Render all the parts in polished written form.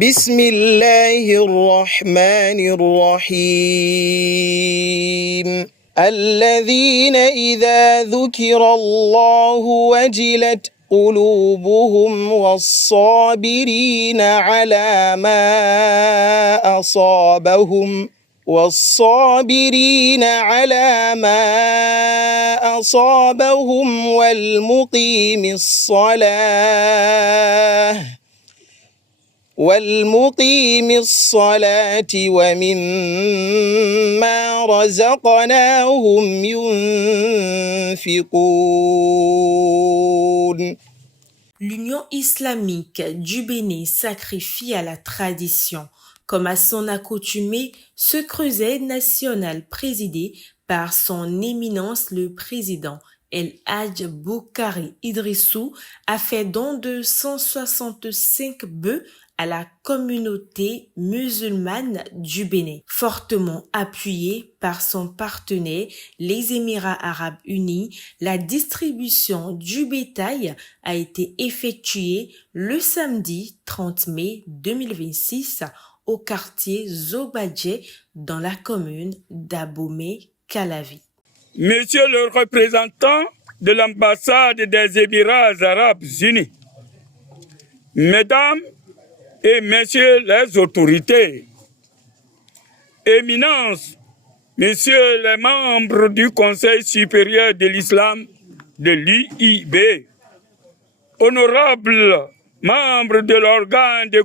بسم الله الرحمن الرحيم الذين إذا ذكر الله وجلت قلوبهم والصابرين على ما أصابهم والمقيم الصلاة ومما رزقناهم ينفقون. L'Union islamique du Bénin sacrifie à la tradition. Comme à son accoutumée, ce creuset national présidé par son éminence le président El Hadj Boukari Idrissou a fait don de 165 bœufs à la communauté musulmane du Bénin, fortement appuyé par son partenaire, les Émirats arabes unis. La distribution du bétail a été effectuée le samedi 30 mai 2026 au quartier Zobadje dans la commune d'Abomey-Calavi. Monsieur le représentant de l'ambassade des Émirats arabes unis, Mesdames et Messieurs les autorités, Éminence, Messieurs les membres du Conseil supérieur de l'Islam de l'IIB, honorables membres de l'organe de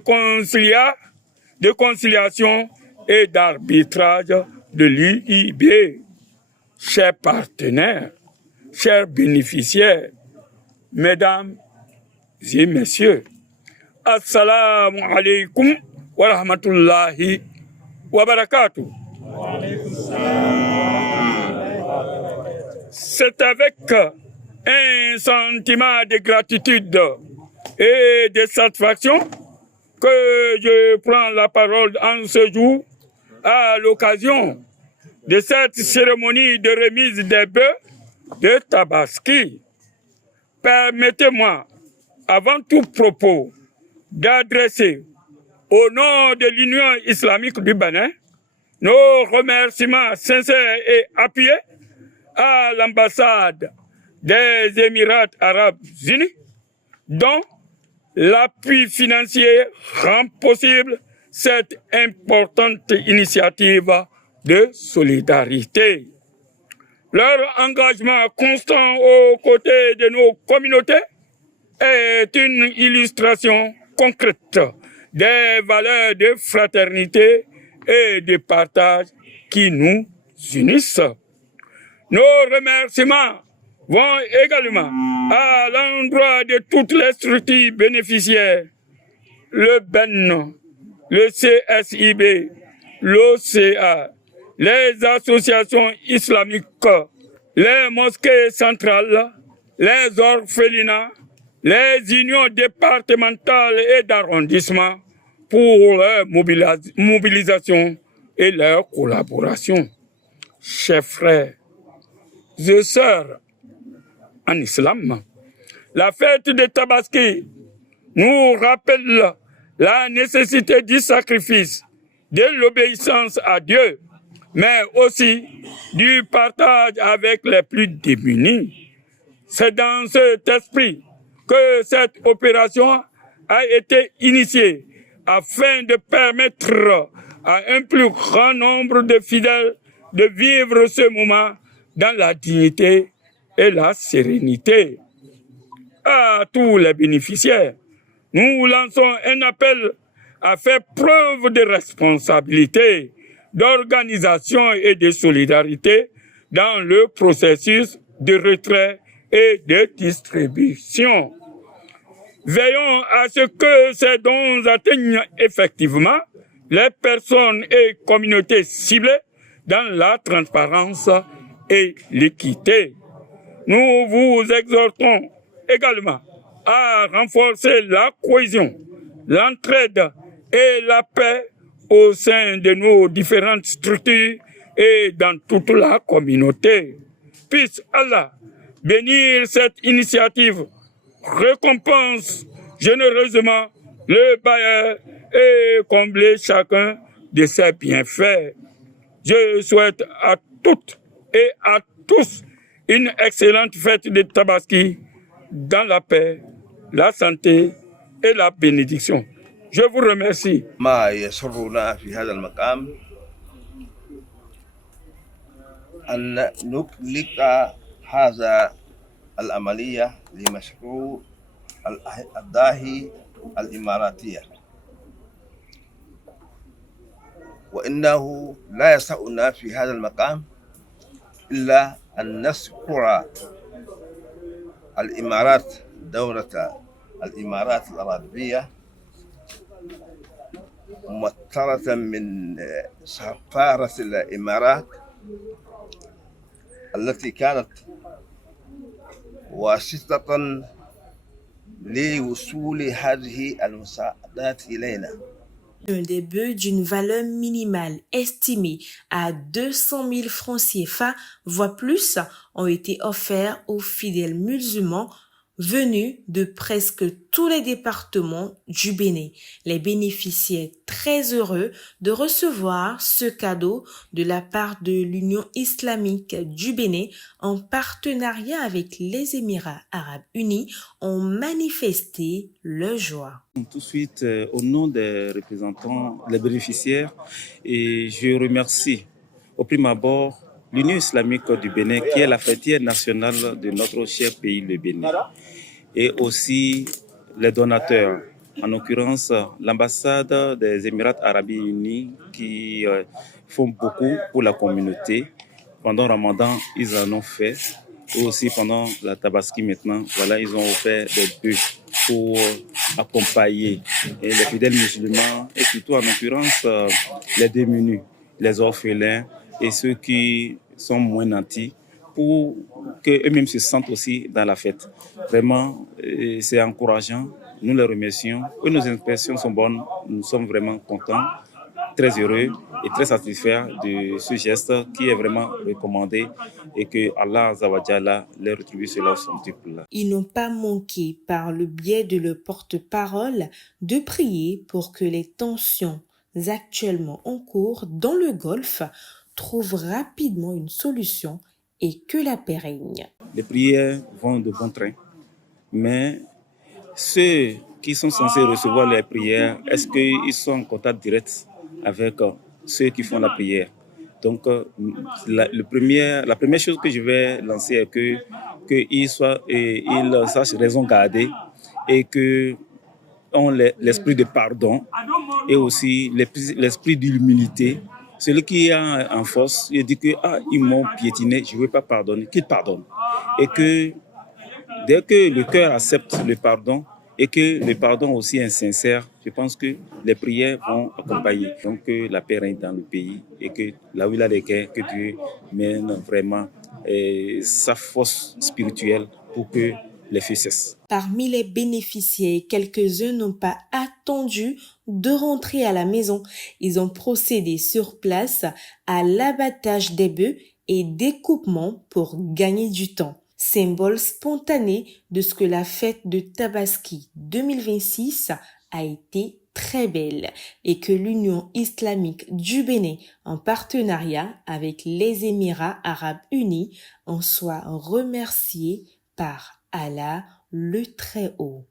conciliation et d'arbitrage de l'IIB, chers partenaires, chers bénéficiaires, Mesdames et Messieurs, Assalamu alaikum wa rahmatullahi wa barakatuh. C'est avec un sentiment de gratitude et de satisfaction que je prends la parole en ce jour à l'occasion de cette cérémonie de remise des bœufs de Tabaski. Permettez-moi, avant tout propos, d'adresser au nom de l'Union islamique du Bénin nos remerciements sincères et appuyés à l'ambassade des Émirats arabes unis, dont l'appui financier rend possible cette importante initiative de solidarité. Leur engagement constant aux côtés de nos communautés est une illustration concrète des valeurs de fraternité et de partage qui nous unissent. Nos remerciements vont également à l'endroit de toutes les structures bénéficiaires, le BEN, le CSIB, l'OCA, les associations islamiques, les mosquées centrales, les orphelinats, les unions départementales et d'arrondissement pour leur mobilisation et leur collaboration. Chers frères et sœurs en islam, la fête de Tabaski nous rappelle la nécessité du sacrifice, de l'obéissance à Dieu, mais aussi du partage avec les plus démunis. C'est dans cet esprit que cette opération a été initiée afin de permettre à un plus grand nombre de fidèles de vivre ce moment dans la dignité et la sérénité. À tous les bénéficiaires, nous lançons un appel à faire preuve de responsabilité, d'organisation et de solidarité dans le processus de retrait et de distribution. Veillons à ce que ces dons atteignent effectivement les personnes et communautés ciblées dans la transparence et l'équité. Nous vous exhortons également à renforcer la cohésion, l'entraide et la paix au sein de nos différentes structures et dans toute la communauté. Puisse Allah bénir cette initiative, récompense généreusement le bailleur et combler chacun de ses bienfaits. Je souhaite à toutes et à tous une excellente fête de Tabaski dans la paix, la santé et la bénédiction. Je vous remercie. ما يسرنا في هذا المقام أن نطلق هذا العملية لمشروع الضاحي الإماراتية، وإنه لا يسعنا في هذا المقام إلا أن نشكر الإمارات، دولة الإمارات العربية ممثلة من سفارة الإمارات التي كانت واسطة لوصول هذه المساعدات إلينا. Des bœufs d'une valeur minimale estimée à 200 000 francs CFA, voire plus, ont été offerts aux fidèles musulmans venus de presque tous les départements du Bénin. Les bénéficiaires très heureux de recevoir ce cadeau de la part de l'Union islamique du Bénin en partenariat avec les Émirats arabes unis ont manifesté leur joie. Tout de suite, au nom des représentants, les bénéficiaires, et je remercie au prime abord l'Union islamique du Bénin, qui est la fêtière nationale de notre cher pays, le Bénin, et aussi les donateurs, en l'occurrence l'ambassade des Émirats arabes unis, qui font beaucoup pour la communauté. Pendant Ramadan, ils en ont fait, et aussi pendant la Tabaski maintenant, voilà, ils ont offert des bœufs pour accompagner les fidèles musulmans et surtout en l'occurrence les démunis, les orphelins et ceux qui sont moins nantis pour qu'eux-mêmes se sentent aussi dans la fête. Vraiment, c'est encourageant. Nous les remercions. Et nos impressions sont bonnes. Nous sommes vraiment contents, très heureux et très satisfaits de ce geste qui est vraiment recommandé et que Allah Azawajala les rétribue cela au centuple. Ils n'ont pas manqué, par le biais de leur porte-parole, de prier pour que les tensions actuellement en cours dans le Golfe trouvent rapidement une solution et que la paix règne. Les prières vont de bon train, mais ceux qui sont censés recevoir les prières, est-ce qu'ils sont en contact direct avec ceux qui font la prière? Donc, la première chose que je vais lancer est qu'ils sachent raison garder et qu'ils ont l'esprit de pardon et aussi l'esprit d'humilité. Celui qui est en force, il dit que ils m'ont piétiné, je ne veux pas pardonner, qu'il pardonne. Et que dès que le cœur accepte le pardon et que le pardon aussi est sincère, je pense que les prières vont accompagner. Donc que la paix règne dans le pays et que là où il y a des guerres, que Dieu mène vraiment sa force spirituelle pour que les feux cessent. Parmi les bénéficiaires, quelques-uns n'ont pas attendu de rentrer à la maison. Ils ont procédé sur place à l'abattage des bœufs et découpement pour gagner du temps. Symbole spontané de ce que la fête de Tabaski 2026 a été très belle et que l'Union islamique du Bénin, en partenariat avec les Émirats arabes unis, en soit remerciée par Allah le Très-Haut.